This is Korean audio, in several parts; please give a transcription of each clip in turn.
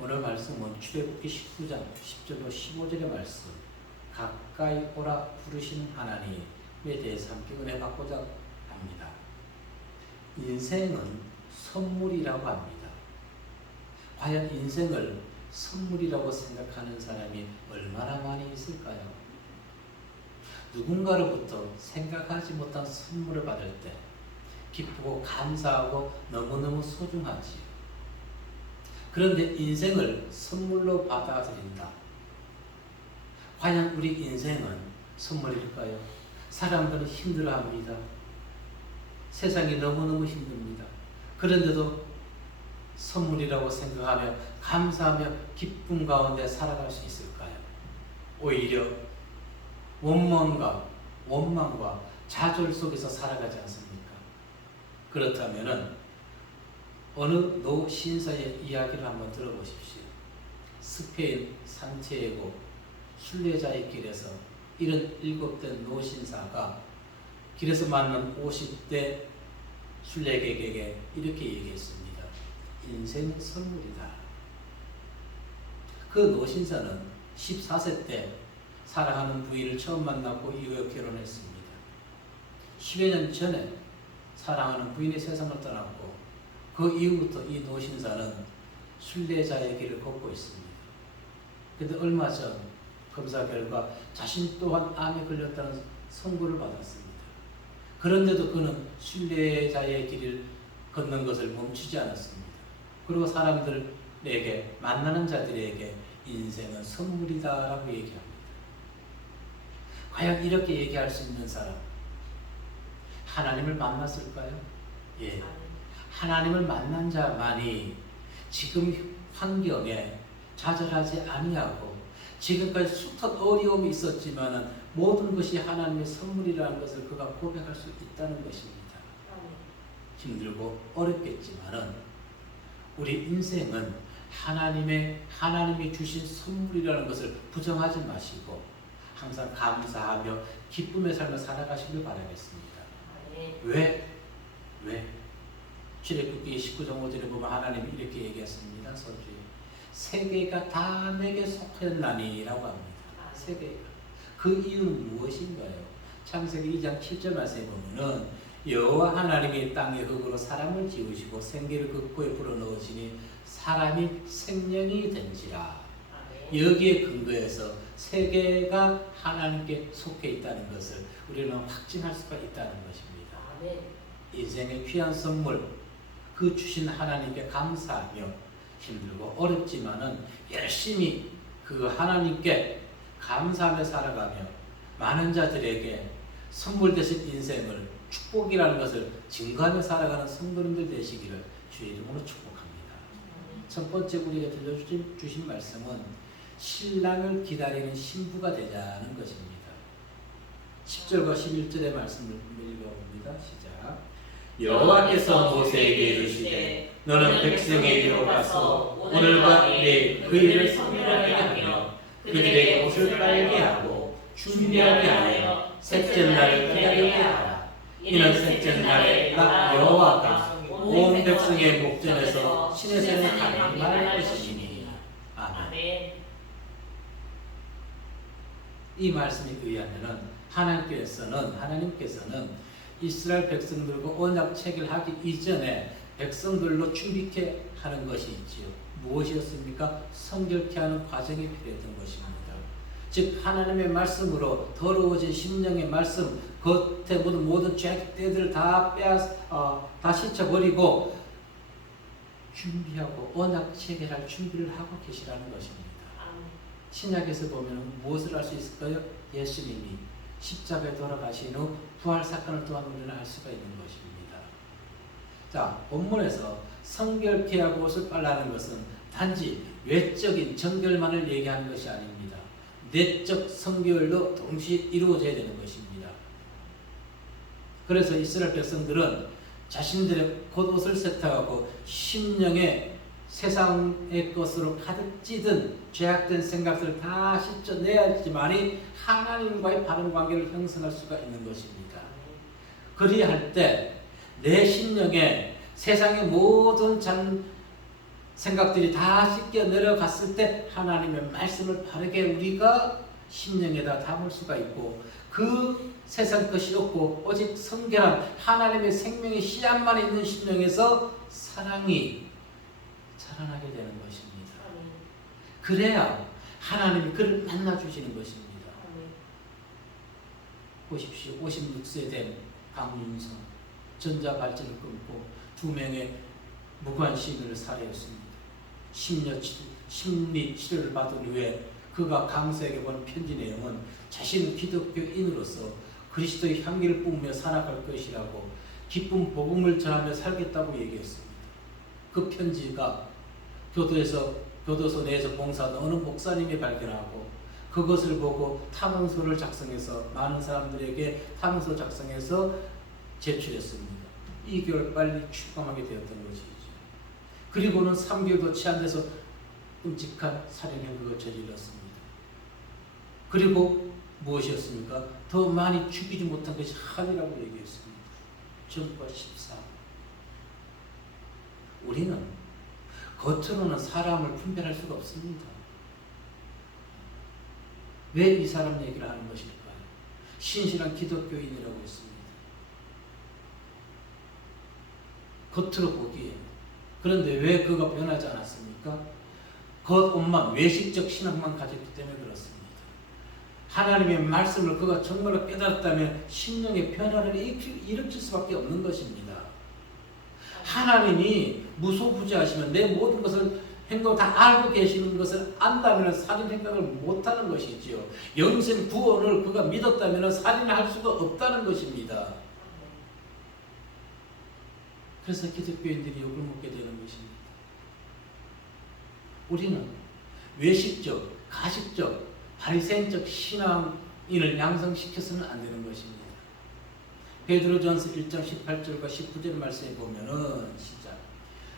오늘 말씀은 출애굽기 19장 10절로 15절의 말씀, 가까이 오라 부르시는 하나님에 대해서 함께 은혜 받고자 합니다. 인생은 선물이라고 합니다. 과연 인생을 선물이라고 생각하는 사람이 얼마나 많이 있을까요? 누군가로부터 생각하지 못한 선물을 받을 때 기쁘고 감사하고 너무너무 소중하지요. 그런데 인생을 선물로 받아들인다. 과연 우리 인생은 선물일까요? 사람들은 힘들어합니다. 세상이 너무너무 힘듭니다. 그런데도 선물이라고 생각하며 감사하며 기쁨 가운데 살아갈 수 있을까요? 오히려 원망과 좌절 속에서 살아가지 않습니까? 그렇다면 어느 노 신사의 이야기를 한번 들어보십시오. 스페인 산티아고 순례자의 길에서 77대 노 신사가 길에서 만난 50대 순례객에게 이렇게 얘기했습니다. 인생은 선물이다. 그 노 신사는 14세 때 사랑하는 부인을 처음 만났고 이후에 결혼했습니다. 10여 년 전에 사랑하는 부인이 세상을 떠났고 그 이후부터 이 노 신사는 순례자의 길을 걷고 있습니다. 그런데 얼마 전 검사 결과 자신 또한 암에 걸렸다는 선고를 받았습니다. 그런데도 그는 순례자의 길을 걷는 것을 멈추지 않았습니다. 그리고 사람들에게, 만나는 자들에게 인생은 선물이다라고 얘기합니다. 과연 이렇게 얘기할 수 있는 사람, 하나님을 만났을까요? 예. 하나님을 만난 자만이 지금 환경에 좌절하지 아니하고 지금까지 숱한 어려움이 있었지만 모든 것이 하나님의 선물이라는 것을 그가 고백할 수 있다는 것입니다. 힘들고 어렵겠지만 우리 인생은 하나님이 주신 선물이라는 것을 부정하지 마시고 항상 감사하며 기쁨의 삶을 살아가시길 바라겠습니다. 왜? 출애굽기 19장 5절에 보면 하나님이 이렇게 얘기했습니다. 서주에 세계가 다 내게 속했나니 라고 합니다. 세계가. 그 이유는 무엇인가요? 창세기 2장 7절 말씀에 보면은 여호와 하나님이 땅의 흙으로 사람을 지으시고 생기를 그 코에 불어넣으시니 사람이 생명이 된지라. 여기에 근거해서 세계가 하나님께 속해 있다는 것을 우리는 확증할 수가 있다는 것입니다. 인생의 귀한 선물, 그 주신 하나님께 감사하며 힘들고 어렵지만은 열심히 그 하나님께 감사하며 살아가며 많은 자들에게 선물 되신 인생을 축복이라는 것을 증거하며 살아가는 성도님들 되시기를 주의 이름으로 축복합니다. 첫 번째 우리에게 들려주신 말씀은 신랑을 기다리는 신부가 되자는 것입니다. 10절과 11절의 말씀을 읽어봅니다. 시작. 여호와께서 모세에게 이르시되 너는 백성의 뒤로 가서 오늘과 내일 그 일을 성결하게 하며 그들에게 옷을 빨게 하고 준비하게 하여 셋째 날을 기다리게 하라. 이는 셋째 날에 나 여호와가 온 백성의 목전에서 신의 손을 강림할 것이니. 아멘. 이 말씀에 의하면은 하나님께서는 이스라엘 백성들과 언약 체결하기 이전에 백성들로 준비케 하는 것이 있지요. 무엇이었습니까? 성결케 하는 과정이 필요했던 것입니다. 즉 하나님의 말씀으로 더러워진 심령의 말씀, 겉에 묻은 모든 죄악들을 다 다 씻어버리고 준비하고 언약 체결할 준비를 하고 계시라는 것입니다. 신약에서 보면 무엇을 알 수 있을까요? 예수님이 십자가에 돌아가신 후 부활 사건을 또한 우리는 알 수가 있는 것입니다. 자, 본문에서 성결케 하고 옷을 빨라는 것은 단지 외적인 정결만을 얘기하는 것이 아닙니다. 내적 성결도 동시에 이루어져야 되는 것입니다. 그래서 이스라엘 백성들은 자신들의 겉옷을 세탁하고 심령에 세상의 것으로 가득 찌든 죄악된 생각들을 다 씻어내야지만이 하나님과의 바른 관계를 형성할 수가 있는 것입니다. 그리할 때 내 심령에 세상의 모든 생각들이 다 씻겨 내려갔을 때 하나님의 말씀을 바르게 우리가 심령에다 담을 수가 있고 그 세상 것이 없고 오직 성결한 하나님의 생명의 씨앗만 있는 심령에서 사랑이 자라나게 되는 것입니다. 그래야 하나님이 그를 만나주시는 것입니다. 보십시오. 56세 된 강윤성 전자발전을 끊고 2명의 무고한 시인을 살해했습니다. 심리 치료를 받은 후에 그가 강서에게 보낸 편지 내용은 자신은 기독교인으로서 그리스도의 향기를 뿜으며 살아갈 것이라고 기쁜 복음을 전하며 살겠다고 얘기했습니다. 그 편지가 교도소 내에서 봉사하던 어느 목사님이 발견하고 그것을 보고 탐험서를 작성해서 많은 사람들에게 탐험서 작성해서 제출했습니다. 2개월 빨리 출감하게 되었던 것이죠. 그리고는 3개월도 채 안 돼서 끔찍한 살인 행위를 저질렀습니다. 그리고 무엇이었습니까? 더 많이 죽이지 못한 것이 합이라고 얘기했습니다. 전과 14. 우리는 겉으로는 사람을 분별할 수가 없습니다. 왜 이 사람 얘기를 하는 것일까요? 신실한 기독교인이라고 했습니다. 겉으로 보기에. 그런데 왜 그가 변하지 않았습니까? 겉옷만 외식적 신앙만 가졌기 때문에 그렇습니다. 하나님의 말씀을 그가 정말로 깨달았다면 심령의 변화를 일으킬 수밖에 없는 것입니다. 하나님이 무소부지하시면 내 모든 것을 행동을 다 알고 계시는 것을 안다면 살인 행동을 못하는 것이지요. 영생 구원을 그가 믿었다면 살인할 수가 없다는 것입니다. 그래서 기독교인들이 욕을 먹게 되는 것입니다. 우리는 외식적, 가식적, 바리새인적 신앙인을 양성시켜서는 안 되는 것입니다. 베드로전서 1장 18절과 19절 말씀에 보면은 시작.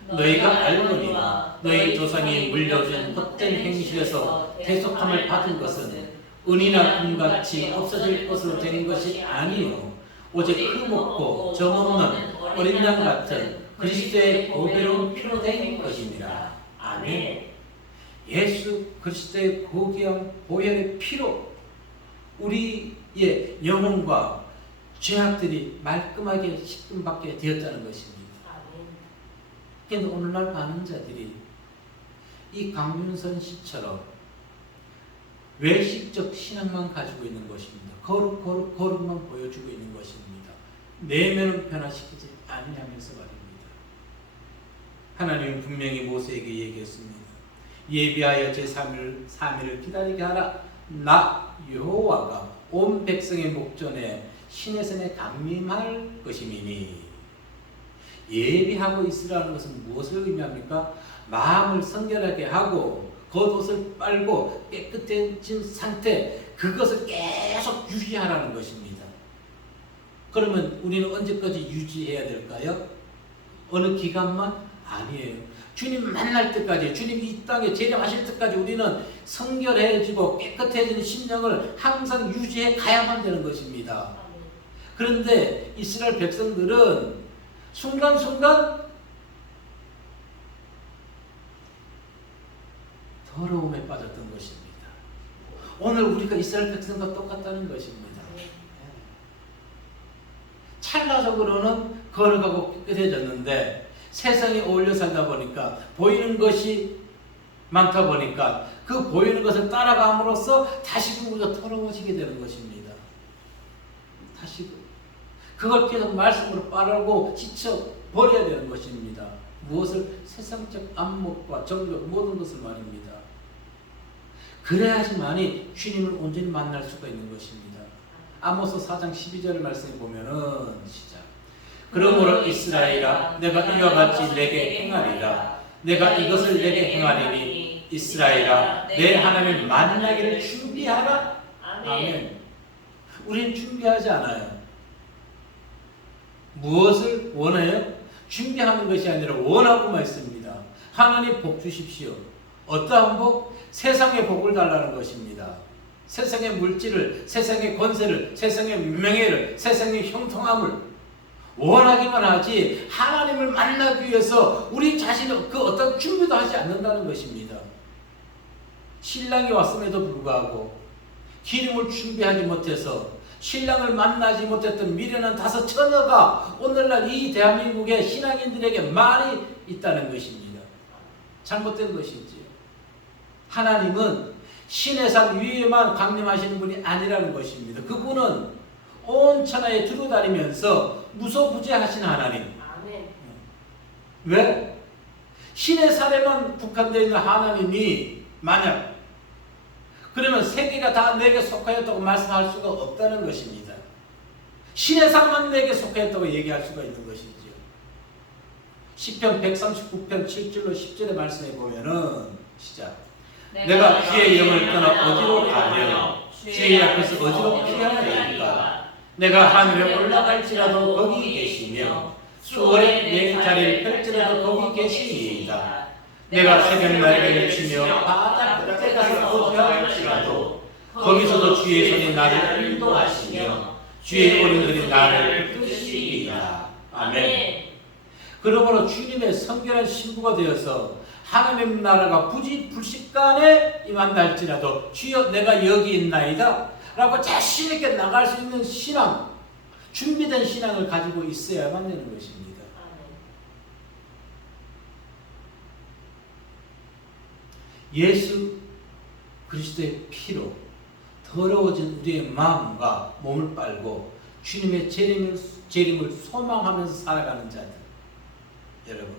너희가 알거니와 너희 조상이 물려준 헛된 행실에서 대속함을 받은 것은 은이나 금같이 없어질 것으로 된 것이 아니요 오직 흠없고 점없는 어린 양 같은 그리스도의 보배로운 피로 된 것입니다. 아멘. 예수 그리스도의 고귀한 보혈의 피로 우리의 영혼과 죄악들이 말끔하게 씻김받게 되었다는 것입니다. 그런데 오늘날 많은 자들이 이 강윤선 씨처럼 외식적 신앙만 가지고 있는 것입니다. 거룩만 보여주고 있는 것입니다. 내면은 변화시키지 아니하면서 말입니다. 하나님은 분명히 모세에게 얘기했습니다. 예비하여 제3일을 기다리게 하라. 나 여호와가 온 백성의 목전에 시내산에 강림할 것임이니. 예비하고 있으라는 것은 무엇을 의미합니까? 마음을 성결하게 하고 겉옷을 빨고 깨끗해진 상태, 그것을 계속 유지하라는 것입니다. 그러면 우리는 언제까지 유지해야 될까요? 어느 기간만? 아니에요. 주님 만날 때까지, 주님이 이 땅에 재림하실 때까지 우리는 성결해지고 깨끗해지는 심령을 항상 유지해 가야만 되는 것입니다. 그런데 이스라엘 백성들은 순간순간 더러움에 빠졌던 것입니다. 오늘 우리가 이스라엘 백성과 똑같다는 것입니다. 찰나적으로는 걸어가고 깨끗해졌는데 세상에 어울려 살다 보니까 보이는 것이 많다 보니까 그 보이는 것을 따라감으로써 다시금 우리가 더러워지게 되는 것입니다. 다시금 그걸 계속 말씀으로 빠르고 지쳐 버려야 되는 것입니다. 무엇을? 세상적 안목과 정욕 모든 것을 말입니다. 그래야지만이 주님을 온전히 만날 수가 있는 것입니다. 아모스 4장 12절 말씀에 보면은 시작. 그러므로 이스라엘아 내가 이와 같이 내게 행하리라. 내가 이것을 내게 행하리니 이스라엘아 내 하나님을 만나기를 준비하라. 아멘. 우리는 준비하지 않아요. 무엇을 원해요? 준비하는 것이 아니라 원하고만 있습니다. 하나님 복 주십시오. 어떠한 복? 세상의 복을 달라는 것입니다. 세상의 물질을, 세상의 권세를, 세상의 명예를, 세상의 형통함을 원하기만 하지 하나님을 만나기 위해서 우리 자신의 그 어떤 준비도 하지 않는다는 것입니다. 신랑이 왔음에도 불구하고 기름을 준비하지 못해서 신랑을 만나지 못했던 미련한 5 처녀가 오늘날 이 대한민국의 신앙인들에게 많이 있다는 것입니다. 잘못된 것이지요. 하나님은 신의 산 위에만 강림하시는 분이 아니라는 것입니다. 그분은 온 천하에 두루다니면서 무소부재하신 하나님. 아멘. 왜? 신의 산에만 국한되어 있는 하나님이 만약 그러면 세계가 다 내게 속하였다고 말씀할 수가 없다는 것입니다. 신의 산만 내게 속하였다고 얘기할 수가 있는 것이죠. 시편 139편 7절로 10절의 말씀에 보면은 시작. 내가 주의 영을 떠나 어디로 가며 주의 앞에서 어디로 피하리까? 내가 하늘에 올라갈지라도 거기 계시며 수월에 내 자리를 펼지라도 거기 계시니이다. 내가 새벽 날개를 치며 바다 끝에 가서 거주할지라도 거기서도 주의 손이 나를 인도하시며 주의 어른들이 나를 이끄시리이다. 아멘. 그러므로 주님의 성결한 신부가 되어서 하나님 나라가 부지불식간에 임한달지라도 주여 내가 여기 있나이다 라고 자신 있게 나갈 수 있는 신앙, 준비된 신앙을 가지고 있어야만 되는 것입니다. 예수 그리스도의 피로 더러워진 우리의 마음과 몸을 빨고 주님의 재림을 소망하면서 살아가는 자들, 여러분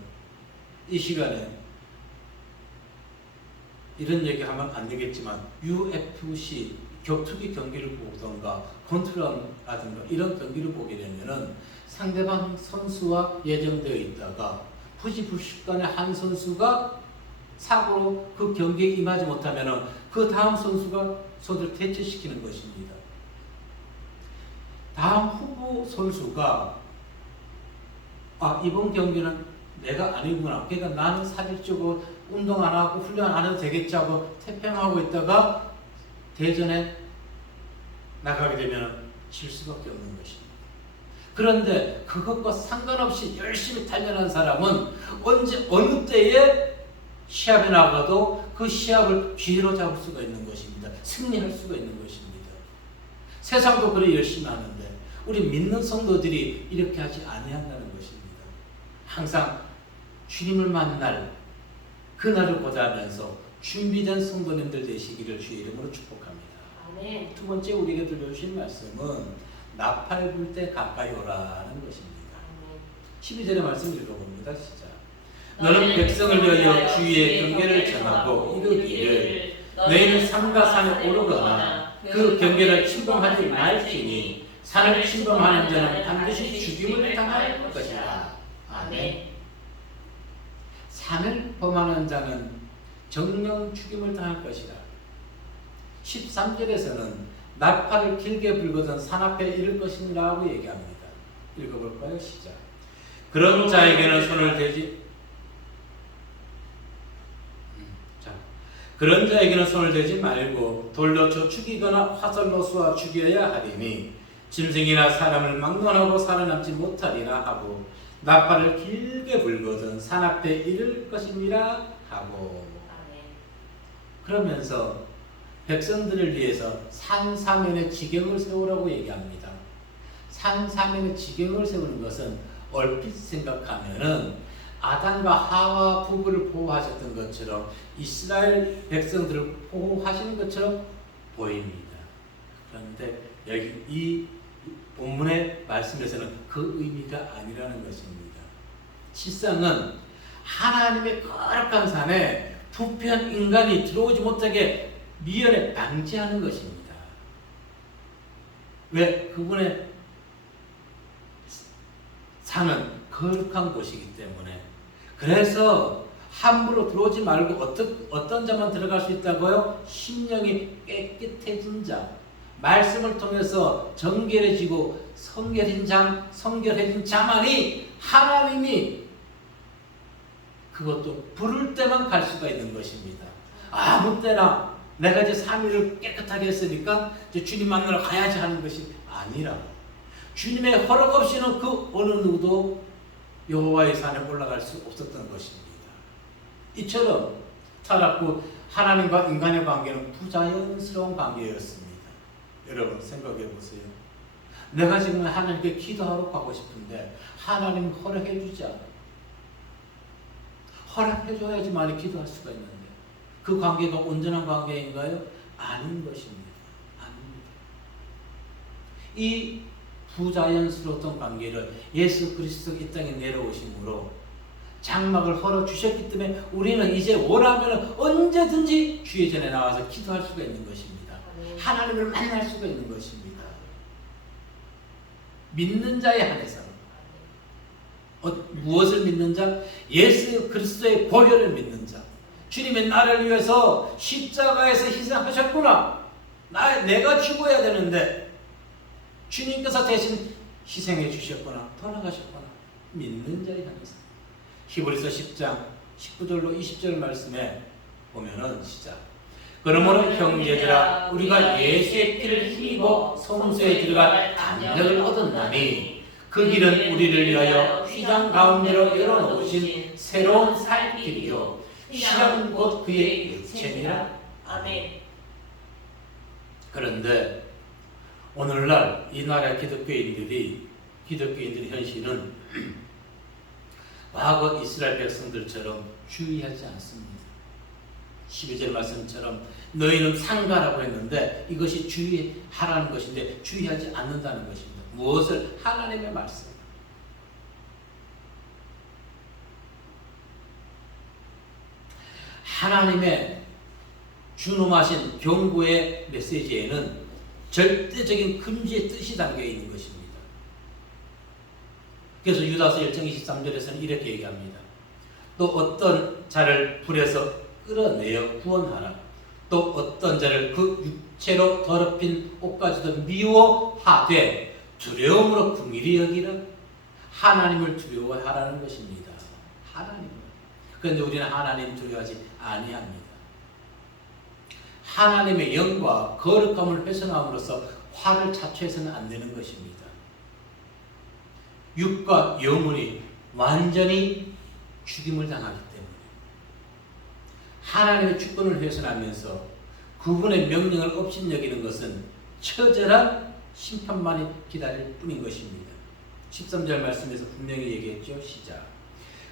이 시간에 이런 얘기하면 안 되겠지만 UFC 격투기 경기를 보던가 권투라든가 이런 경기를 보게 되면은 상대방 선수와 예정되어 있다가 부지불식간에 한 선수가 사고로 그 경기에 임하지 못하면은 그 다음 선수가 서로 대체시키는 것입니다. 다음 후보 선수가 이번 경기는 내가 아니구나. 그러니까 나는 사실적으로 운동 안 하고 훈련 안 해도 되겠지 하고 태평하고 있다가 대전에 나가게 되면 질 수밖에 없는 것입니다. 그런데 그것과 상관없이 열심히 단련한 사람은 언제 어느 때에 시합에 나가도 그 시합을 기회로 잡을 수가 있는 것입니다. 승리할 수가 있는 것입니다. 세상도 그래 열심히 하는데 우리 믿는 성도들이 이렇게 하지 아니한다는 것입니다. 항상 주님을 만날 그날을 고대하면서 준비된 성도님들 되시기를 주의 이름으로 축복합니다. 아멘. 두 번째 우리에게 들려주신 말씀은 나팔 불 때 가까이 오라는 것입니다. 12절의 말씀 읽어봅니다. 시작. 너는 백성을 위하여 주의 경계를 정하고 이르기를 너희는 산과 산에 오르거나 그 경계를 침범하지 말지니 산을 침범하는 자는 반드시 죽임을 당할 것이다. 아멘. 산을 범하는 자는 정령 죽임을 당할 것이다. 13절에서는 나팔을 길게 불거든 산 앞에 이를 것이라고 얘기합니다. 읽어볼까요? 시작. 그런 자에게는 손을 대지 그런 자에게는 손을 대지 말고 돌로 쳐 죽이거나 화살로 쏘아 죽여야 하리니 짐승이나 사람을 막론하고 살아남지 못하리라 하고 나팔을 길게 불거든 산 앞에 이를 것입니다 하고 그러면서 백성들을 위해서 산 사면에 지경을 세우라고 얘기합니다. 산 사면에 지경을 세우는 것은 얼핏 생각하면은 아담과 하와 부부를 보호하셨던 것처럼 이스라엘 백성들을 보호하시는 것처럼 보입니다. 그런데 여기 이 본문의 말씀에서는 그 의미가 아니라는 것입니다. 실상은 하나님의 거룩한 산에 부패한 인간이 들어오지 못하게 미연에 방지하는 것입니다. 왜? 그분의 산은 거룩한 곳이기 때문에. 그래서 함부로 들어오지 말고 어떤 자만 들어갈 수 있다고요? 심령이 깨끗해진 자, 말씀을 통해서 정결해지고 성결해진 자만이 하나님이 그것도 부를 때만 갈 수가 있는 것입니다. 아무 때나 내가 이제 3일을 깨끗하게 했으니까 이제 주님 만나러 가야지 하는 것이 아니라 주님의 허락 없이는 그 어느 누구도 여호와의 산에 올라갈 수 없었던 것입니다. 이처럼 타락후 하나님과 인간의 관계는 부자연스러운 관계였습니다. 여러분 생각해 보세요. 내가 지금 하나님께 기도하러 가고 싶은데 하나님 허락해 주지 않아. 허락해 줘야지만 기도할 수가 있는데 그 관계가 온전한 관계인가요? 아닌 것입니다. 아닙니다. 이 부자연스러웠던 관계를 예수 그리스도 이 땅에 내려오심으로 장막을 걸어 주셨기 때문에 우리는 이제 원하면 언제든지 주의 전에 나와서 기도할 수가 있는 것입니다. 하나님을 만날 수가 있는 것입니다. 믿는 자에 한해서 무엇을 믿는 자? 예수 그리스도의 보혈을 믿는 자. 주님의 나를 위해서 십자가에서 희생하셨구나. 내가 죽어야 되는데 주님께서 대신 희생해 주셨구나. 돌아가셨구나. 믿는 자에 한해서. 히브리서 10장 19절로 20절 말씀에 보면은 시작. 그러므로 형제들아 우리가 예수의 피를 힘입어 성소에 들어갈 담력을 얻었나니 그 길은 우리를 위하여 휘장 가운데로 열어놓으신 새로운 살 길이요 휘장은 곧 그의 육체니라. 아멘. 그런데 오늘날 이 나라 기독교인들의 현실은 과거 이스라엘 백성들처럼 주의하지 않습니다. 12절 말씀처럼 너희는 상가라고 했는데 이것이 주의하라는 것인데 주의하지 않는다는 것입니다. 무엇을? 하나님의 말씀. 하나님의 준엄하신 경고의 메시지에는 절대적인 금지의 뜻이 담겨 있는 것입니다. 그래서 유다서 1장 23절에서는 이렇게 얘기합니다. 또 어떤 자를 불에서 끌어내어 구원하라. 또 어떤 자를 그 육체로 더럽힌 옷까지도 미워하되 두려움으로 긍휼히 여기라. 하나님을 두려워하라는 것입니다. 하나님을. 그런데 우리는 하나님 두려워하지 아니합니다. 하나님의 영과 거룩함을 훼손함으로써 화를 자초해서는 안 되는 것입니다. 육과 영혼이 완전히 죽임을 당하기 때문에 하나님의 주권을 훼손하면서 그분의 명령을 업신여기는 것은 처절한 심판만이 기다릴 뿐인 것입니다. 13절 말씀에서 분명히 얘기했죠. 시작.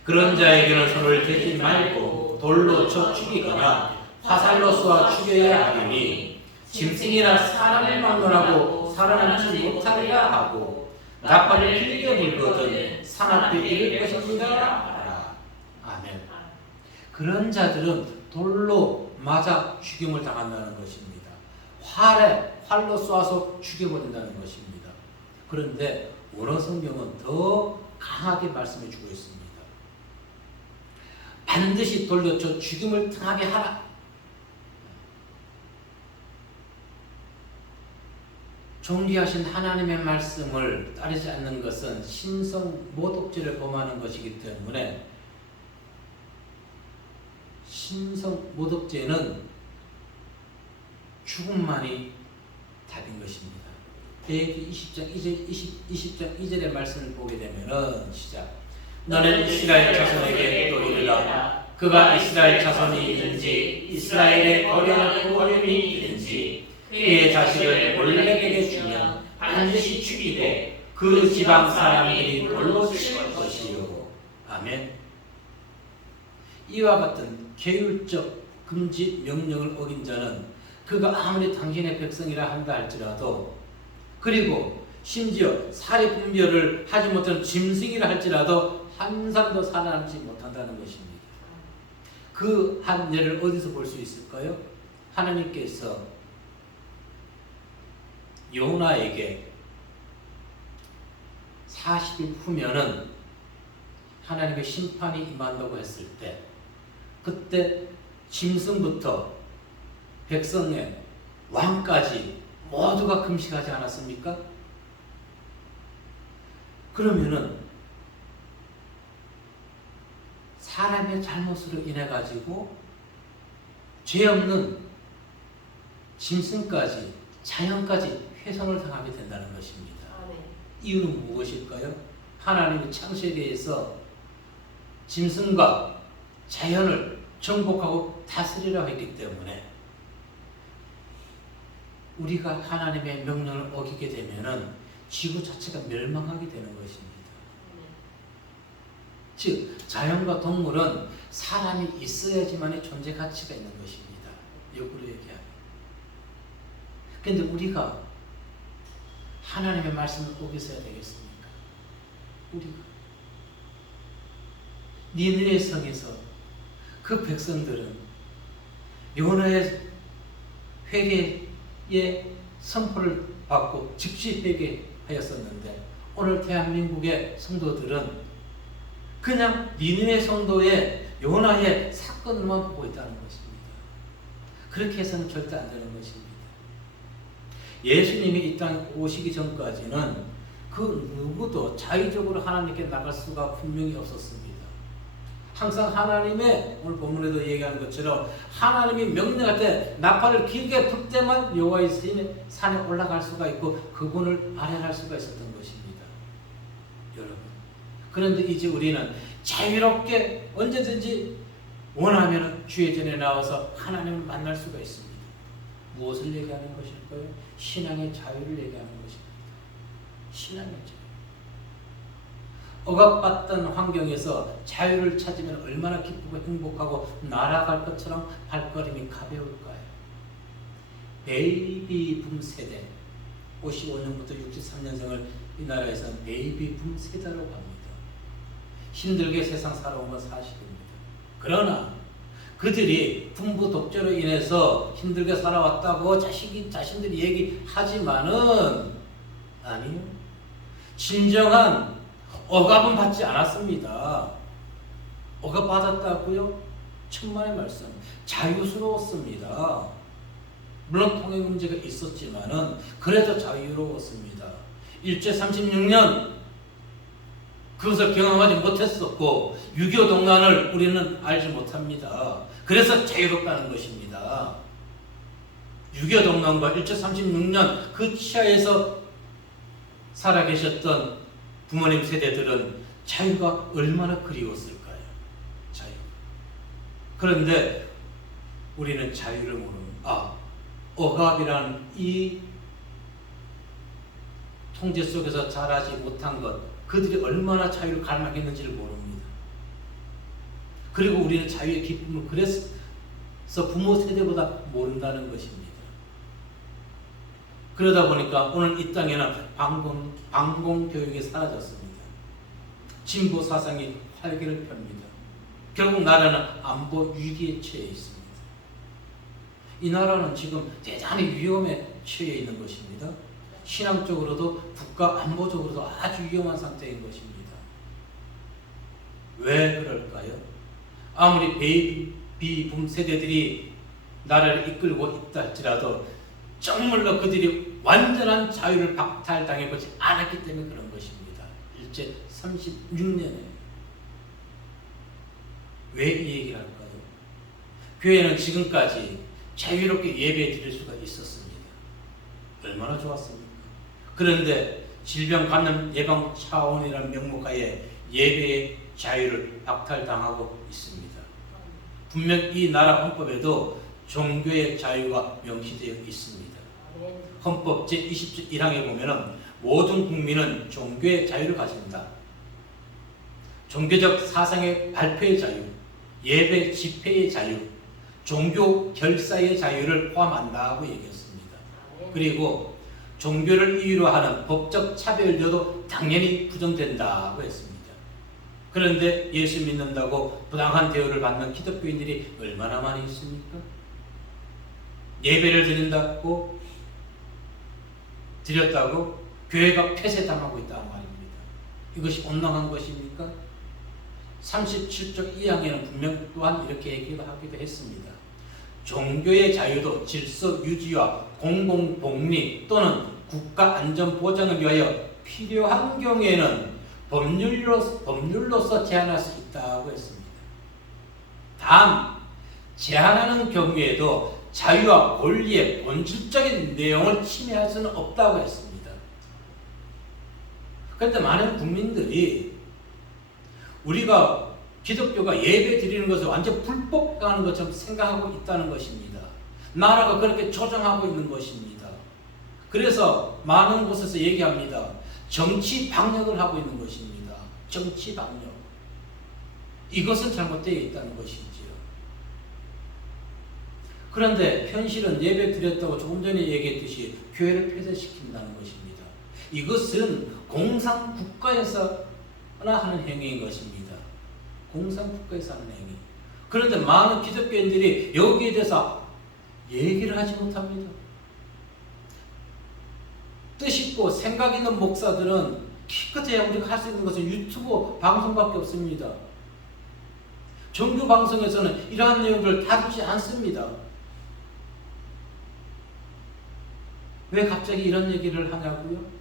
그런 자에게는 손을 대지 말고 돌로 쳐 죽이거나 화살로 쏘아 죽여야 하리니 짐승이나 사람을 막론하고 사람을 치 못하리라 하고 나팔을 길게 불거든 산앞에 이를 것입니다. 아멘. 그런 자들은 돌로 맞아 죽임을 당한다는 것입니다. 활로 쏘아서 죽여버린다는 것입니다. 그런데 원어 성경은 더 강하게 말씀해 주고 있습니다. 반드시 돌로 쳐 죽임을 당하게 하라. 존귀하신 하나님의 말씀을 따르지 않는 것은 신성 모독죄를 범하는 것이기 때문에 신성 모독죄는 죽음만이 답인 것입니다. 레위기 20장 2절의 말씀을 보게 되면은 시작. 너는 이스라엘 자손에게 또 이르라. 그가 이스라엘 자손이든지 이스라엘의 거류하는 고림이든지 그의 자식을 몰렉에게 주면 반드시 죽이고 그 지방 사람들이 돌로 칠 것이요. 아멘. 이와 같은 계율적 금지 명령을 어긴 자는 그가 아무리 당신의 백성이라 한다 할지라도 그리고 심지어 사리 분별을 하지 못한 짐승이라 할지라도 한 사람도 살아남지 못한다는 것입니다. 그 한 예를 어디서 볼 수 있을까요? 하나님께서 요나에게 40일 후면은 하나님의 심판이 임한다고 했을 때 그때 짐승부터 백성의 왕까지 모두가 금식하지 않았습니까? 그러면은 사람의 잘못으로 인해 가지고 죄 없는 짐승까지 자연까지 훼손을 당하게 된다는 것입니다. 이유는 무엇일까요? 하나님이 창세에 대해서 짐승과 자연을 정복하고 다스리라고 했기 때문에 우리가 하나님의 명령을 어기게 되면은 지구 자체가 멸망하게 되는 것입니다. 즉 자연과 동물은 사람이 있어야지만의 존재 가치가 있는 것입니다. 역으로 얘기하면. 그런데 우리가 하나님의 말씀을 어기서야 되겠습니까? 우리가 니느웨 성에서 그 백성들은 요나의 회개의 선포를 받고 즉시 회개하였었는데 오늘 대한민국의 성도들은 그냥 니느웨 성도의 요나의 사건을만 보고 있다는 것입니다. 그렇게 해서는 절대 안 되는 것입니다. 예수님이 이 땅에 오시기 전까지는 그 누구도 자의적으로 하나님께 나갈 수가 분명히 없었습니다. 항상 하나님의 오늘 본문에도 얘기하는 것처럼 하나님이 명령할 때 나팔을 길게 불 때만 여호와의 산에 올라갈 수가 있고 그분을 아련할 수가 있었던 것입니다. 여러분. 그런데 이제 우리는 자유롭게 언제든지 원하면 주의 전에 나와서 하나님을 만날 수가 있습니다. 무엇을 얘기하는 것일까요? 신앙의 자유를 얘기하는 것입니다. 신앙의 자유. 억압받던 환경에서 자유를 찾으면 얼마나 기쁘고 행복하고 날아갈 것처럼 발걸음이 가벼울까요? 베이비붐 세대 55년부터 63년생을 이 나라에서는 베이비붐 세대라고 합니다. 힘들게 세상 살아온 건 사실입니다. 그러나 그들이 군부 독재로 인해서 힘들게 살아왔다고 자신들이 얘기하지만은 아니요. 진정한 억압은 받지 않았습니다. 억압 받았다고요? 천만의 말씀. 자유스러웠습니다. 물론 통행 문제가 있었지만은 그래도 자유로웠습니다. 일제 36년 그것을 경험하지 못했었고 6.25 동란을 우리는 알지 못합니다. 그래서 자유롭다는 것입니다. 6.25 동란과 일제 36년 그 치하에서 살아계셨던 부모님 세대들은 자유가 얼마나 그리웠을까요? 자유. 그런데 우리는 자유를 모릅니다. 억압이라는 이 통제 속에서 자라지 못한 것, 그들이 얼마나 자유를 갈망했는지를 모릅니다. 그리고 우리는 자유의 기쁨을 그래서 부모 세대보다 모른다는 것입니다. 그러다 보니까 오늘 이 땅에는 방공 교육이 사라졌습니다. 진보 사상이 활기를 펴니다. 결국 나라는 안보 위기에 처해 있습니다. 이 나라는 지금 대단히 위험에 처해 있는 것입니다. 신앙적으로도 국가 안보적으로도 아주 위험한 상태인 것입니다. 왜 그럴까요? 아무리 베이비붐 세대들이 나라를 이끌고 있다 할지라도 정말로 그들이 완전한 자유를 박탈당해보지 않았기 때문에 그런 것입니다. 일제 36년에. 왜 이 얘기를 할까요? 교회는 지금까지 자유롭게 예배 드릴 수가 있었습니다. 얼마나 좋았습니까? 그런데 질병 감염 예방 차원이라는 명목하에 예배의 자유를 박탈당하고 있습니다. 분명 이 나라 헌법에도 종교의 자유가 명시되어 있습니다. 헌법 제21항에 보면은 모든 국민은 종교의 자유를 가집니다. 종교적 사상의 발표의 자유, 예배 집회의 자유, 종교 결사의 자유를 포함한다고 얘기했습니다. 그리고 종교를 이유로 하는 법적 차별도 당연히 부정된다고 했습니다. 그런데 예수 믿는다고 부당한 대우를 받는 기독교인들이 얼마나 많이 있습니까? 예배를 드렸다고 교회가 폐쇄당하고 있다는 말입니다. 이것이 온당한 것입니까? 37조 2항에는 분명 또한 이렇게 얘기하기도 했습니다. 종교의 자유도 질서 유지와 공공복리 또는 국가 안전 보장을 위하여 필요한 경우에는 법률로서 제한할 수 있다고 했습니다. 단, 제한하는 경우에도 자유와 권리의 본질적인 내용을 침해할 수는 없다고 했습니다. 그런데 많은 국민들이 우리가 기독교가 예배 드리는 것을 완전 불법화하는 것처럼 생각하고 있다는 것입니다. 나라가 그렇게 조정하고 있는 것입니다. 그래서 많은 곳에서 얘기합니다. 정치 방역을 하고 있는 것입니다. 정치 방역. 이것은 잘못되어 있다는 것이지요. 그런데 현실은 예배 드렸다고 조금 전에 얘기했듯이 교회를 폐쇄시킨다는 것입니다. 이것은 공산국가에서나 하는 행위인 것입니다. 공산국가에서 하는 행위. 그런데 많은 기독교인들이 여기에 대해서 얘기를 하지 못합니다. 뜻 있고 생각 있는 목사들은 기껏해야 우리가 할 수 있는 것은 유튜브 방송밖에 없습니다. 종교 방송에서는 이러한 내용들을 다루지 않습니다. 왜 갑자기 이런 얘기를 하냐고요?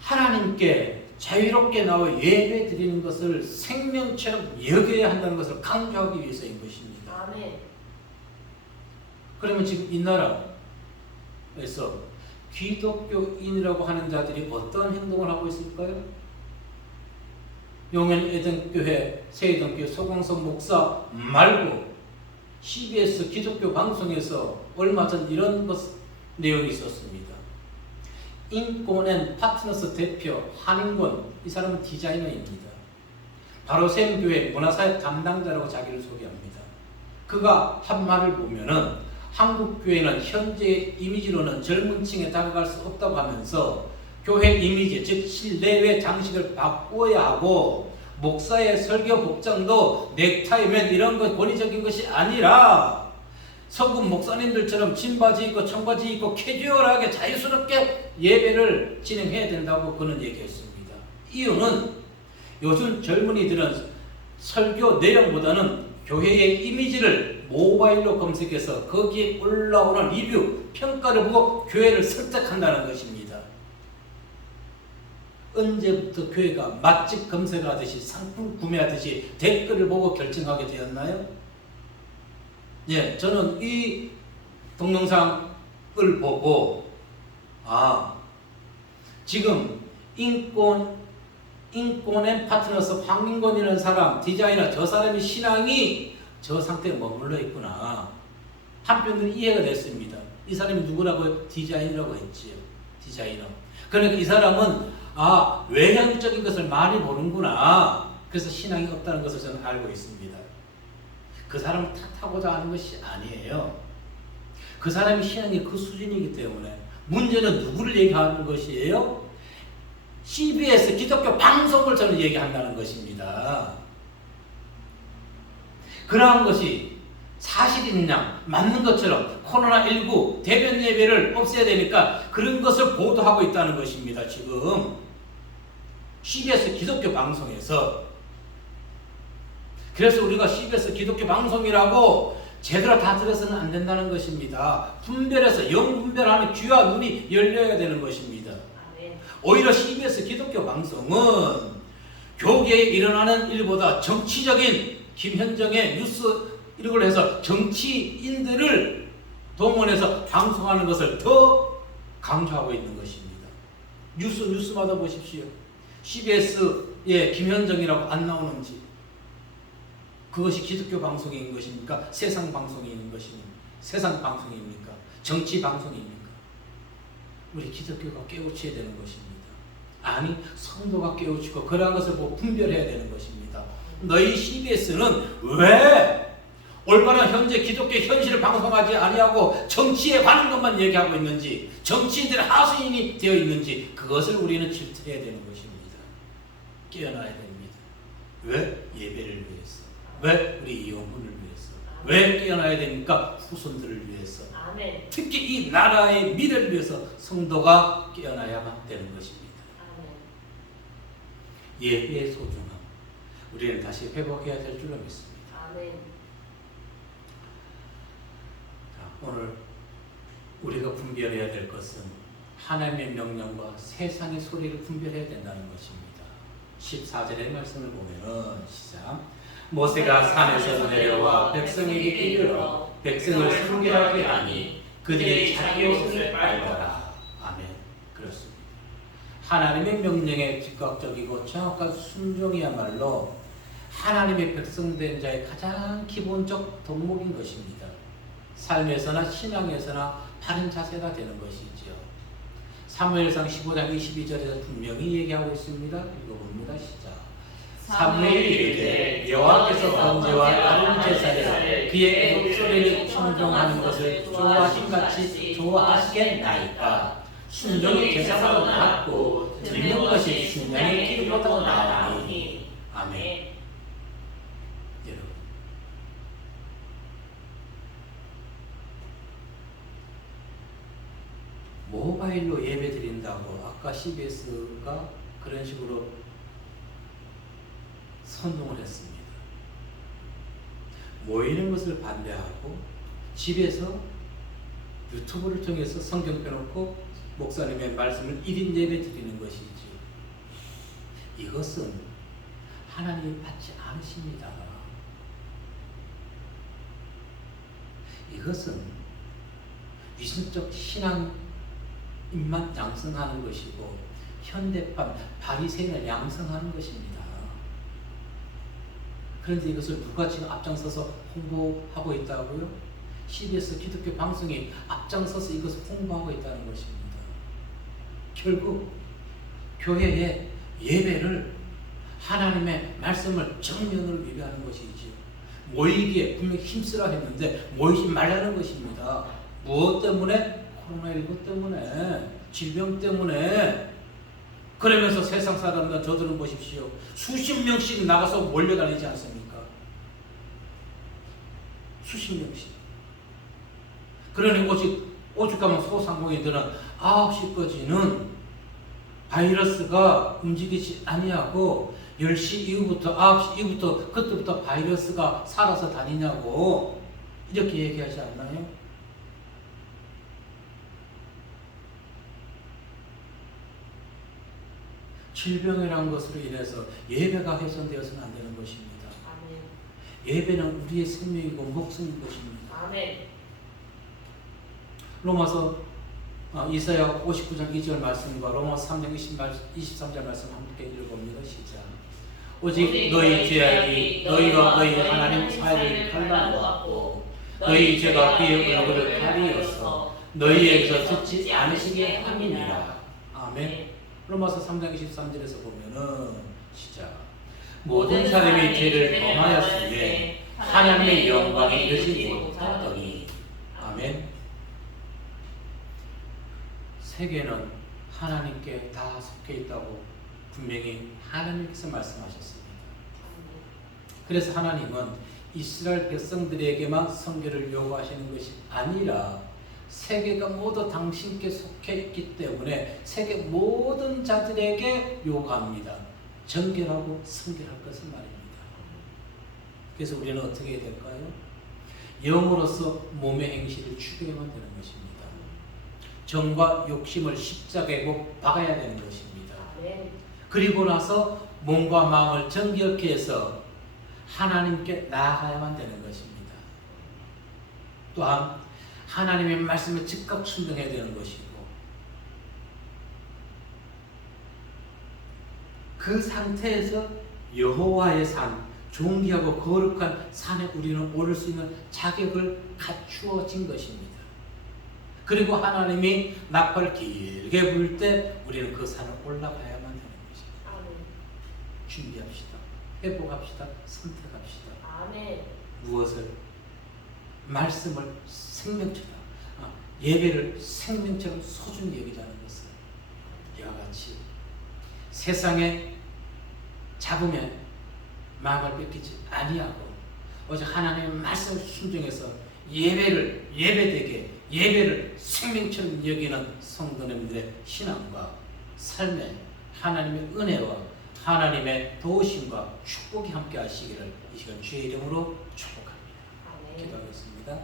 하나님께 자유롭게 나와 예배 드리는 것을 생명처럼 여겨야 한다는 것을 강조하기 위해서인 것입니다. 아멘. 그러면 지금 이 나라에서 기독교인이라고 하는 자들이 어떤 행동을 하고 있을까요? 용현 에덴교회, 새에덴교회 소광석 목사 말고 CBS 기독교 방송에서 얼마 전 이런 내용이 있었습니다. 인권 앤 파트너스 대표 한인권, 이 사람은 디자이너입니다. 바로 샘교회 문화사역 담당자라고 자기를 소개합니다. 그가 한 말을 보면은 한국 교회는 현재 이미지로는 젊은 층에 다가갈 수 없다고 하면서 교회 이미지, 즉 실내외 장식을 바꾸어야 하고 목사의 설교 복장도 넥타이면 이런 것 권위적인 것이 아니라 서구 목사님들처럼 진바지 입고 청바지 입고 캐주얼하게 자유스럽게 예배를 진행해야 된다고 그는 얘기했습니다. 이유는 요즘 젊은이들은 설교 내용보다는 교회의 이미지를 모바일로 검색해서 거기에 올라오는 리뷰, 평가를 보고 교회를 설득한다는 것입니다. 언제부터 교회가 맛집 검색하듯이 상품 구매하듯이 댓글을 보고 결정하게 되었나요? 예, 저는 이 동영상을 보고 지금 인권 앤 파트너스 황인권이라는 사람, 디자이너, 저 사람의 신앙이 저 상태에 머물러 있구나. 한편으로 이해가 됐습니다. 이 사람이 누구라고요? 디자이너라고 했지요. 디자이너. 그러니까 이 사람은 외향적인 것을 많이 보는구나. 그래서 신앙이 없다는 것을 저는 알고 있습니다. 그 사람을 탓하고자 하는 것이 아니에요. 그 사람의 신앙이 그 수준이기 때문에 문제는 누구를 얘기하는 것이에요? CBS 기독교 방송을 저는 얘기한다는 것입니다. 그러한 것이 사실이냐 맞는 것처럼 코로나19 대면 예배를 없애야 되니까 그런 것을 보도하고 있다는 것입니다. 지금 CBS 기독교 방송에서. 그래서 우리가 CBS 기독교 방송이라고 제대로 다 들어서는 안 된다는 것입니다. 분별해서 영분별하는 귀와 눈이 열려야 되는 것입니다. 오히려 CBS 기독교 방송은 교계에 일어나는 일보다 정치적인 김현정의 뉴스 이런 걸 해서 정치인들을 동원해서 방송하는 것을 더 강조하고 있는 것입니다. 뉴스마다 보십시오. CBS에 김현정이라고 안 나오는지. 그것이 기독교 방송인 것입니까? 세상 방송인 것입니까? 세상 방송입니까? 정치 방송입니까? 우리 기독교가 깨우쳐야 되는 것입니다. 아니, 성도가 깨우치고 그러한 것을 보고 분별해야 되는 것입니다. 너희 CBS는 왜 올바른 현재 기독교 현실을 방송하지 아니하고 정치에 관한 것만 얘기하고 있는지, 정치인들의 하수인이 되어 있는지, 그것을 우리는 질투해야 되는 것입니다. 깨어나야 됩니다. 왜? 예배를 위해서. 왜? 우리 영혼을 위해서. 왜 깨어나야 됩니까? 후손들을 위해서. 아멘. 특히 이 나라의 미래를 위해서 성도가 깨어나야만 되는 것입니다. 아멘. 예배의 소중함, 우리는 다시 회복해야 될 줄로 믿습니다. 아멘. 자, 오늘 우리가 분별해야 될 것은 하나님의 명령과 세상의 소리를 분별해야 된다는 것입니다. 14절의 말씀을 보면은 시작. 모세가 산에서 내려와 백성에게 이르러 백성을 순결하게 하니 그들이 자기 옷을 빨더라. 아멘. 그렇습니다. 하나님의 명령에 즉각적이고 정확한 순종이야말로 하나님의 백성된 자의 가장 기본적 덕목인 것입니다. 삶에서나 신앙에서나 바른 자세가 되는 것이지요. 사무엘상 15장 22절에서 분명히 얘기하고 있습니다. 읽어봅니다. 시작. 사무엘이 이르되 여호와께서 번제와 다른 제사를 그의 목소리를 순종하는 것을 좋아하심같이 좋아하시겠나이까. 순종이 제사보다 낫고 듣는 것이 순양의 기름보다 나으니. 아멘. 여러분, 모바일로 예배 드린다고 아까 CBS가 그런 식으로 선동을 했습니다. 모이는 것을 반대하고 집에서 유튜브를 통해서 성경 펴놓고 목사님의 말씀을 1인 예배 드리는 것이지요. 이것은 하나님이 받지 않으십니다. 이것은 위선적 신앙인만 양성하는 것이고 현대판 바리새인을 양성하는 것입니다. 그런데 이것을 누가 지금 앞장서서 홍보하고 있다고요? CBS 기독교 방송이 앞장서서 이것을 홍보하고 있다는 것입니다. 결국 교회의 예배를 하나님의 말씀을 정면으로 위배하는 것이지요. 모이기에 분명히 힘쓰라 했는데 모이지 말라는 것입니다. 무엇 때문에? 코로나19 때문에, 질병 때문에. 그러면서 세상 사람들 저들은 보십시오. 수십 명씩 나가서 몰려다니지 않습니까? 수십 명씩. 그러니 오죽하면 소상공인들은 9시까지는 바이러스가 움직이지 아니하고 10시 이후부터 9시 이후부터 그때부터 바이러스가 살아서 다니냐고 이렇게 얘기하지 않나요? 질병이라는 것으로 인해서 예배가 훼손되어서는 안 되는 것입니다. 아멘. 예배는 우리의 생명이고 목숨인 것입니다. 아멘. 로마서 이사야 59장 2절 말씀과 로마서 3장 23절 말씀 함께 읽어봅니다. 시작. 오직 너희 죄악이 너희가 너희 하나님 사이를 갈라놓았고 너희 죄가 그의 얼굴을 가리어서 너희에게서 듣지 않으시게 함이니라. 아멘. 로마서 3장 23절에서 보면은 시작. 모든 사람이 죄를 범하였으니 하나님의 영광에 이르지 못하더니. 아멘. 세계는 하나님께 다 속해 있다고 분명히 하나님께서 말씀하셨습니다. 그래서 하나님은 이스라엘 백성들에게만 선교를 요구하시는 것이 아니라 세계가 모두 당신께 속해 있기 때문에 세계 모든 자들에게 요구합니다. 정결하고 성결할 것을 말입니다. 그래서 우리는 어떻게 해야 될까요? 영으로서 몸의 행실을 추구해야만 되는 것입니다. 정과 욕심을 십자가에 꼭 박아야 되는 것입니다. 그리고 나서 몸과 마음을 정결케 해서 하나님께 나아가야만 되는 것입니다. 또한 하나님의 말씀에 즉각 순종해야 되는 것이고 그 상태에서 여호와의 산, 존귀하고 거룩한 산에 우리는 오를 수 있는 자격을 갖추어진 것입니다. 그리고 하나님이 나팔 길게 불 때 우리는 그 산을 올라가야만 되는 것입니다. 아멘. 준비합시다. 회복합시다. 선택합시다. 아멘. 무엇을? 말씀을 생명처럼, 예배를 생명처럼 소중히 여기자는 것을 이와 같이 세상에 잡으면 마음을 뺏기지 아니하고 오직 하나님의 말씀을 순종해서 예배를 생명처럼 여기는 성도님들의 신앙과 삶에 하나님의 은혜와 하나님의 도우심과 축복이 함께 하시기를 이 시간 주의 이름으로 축복합니다. 아멘. 기도하겠습니다.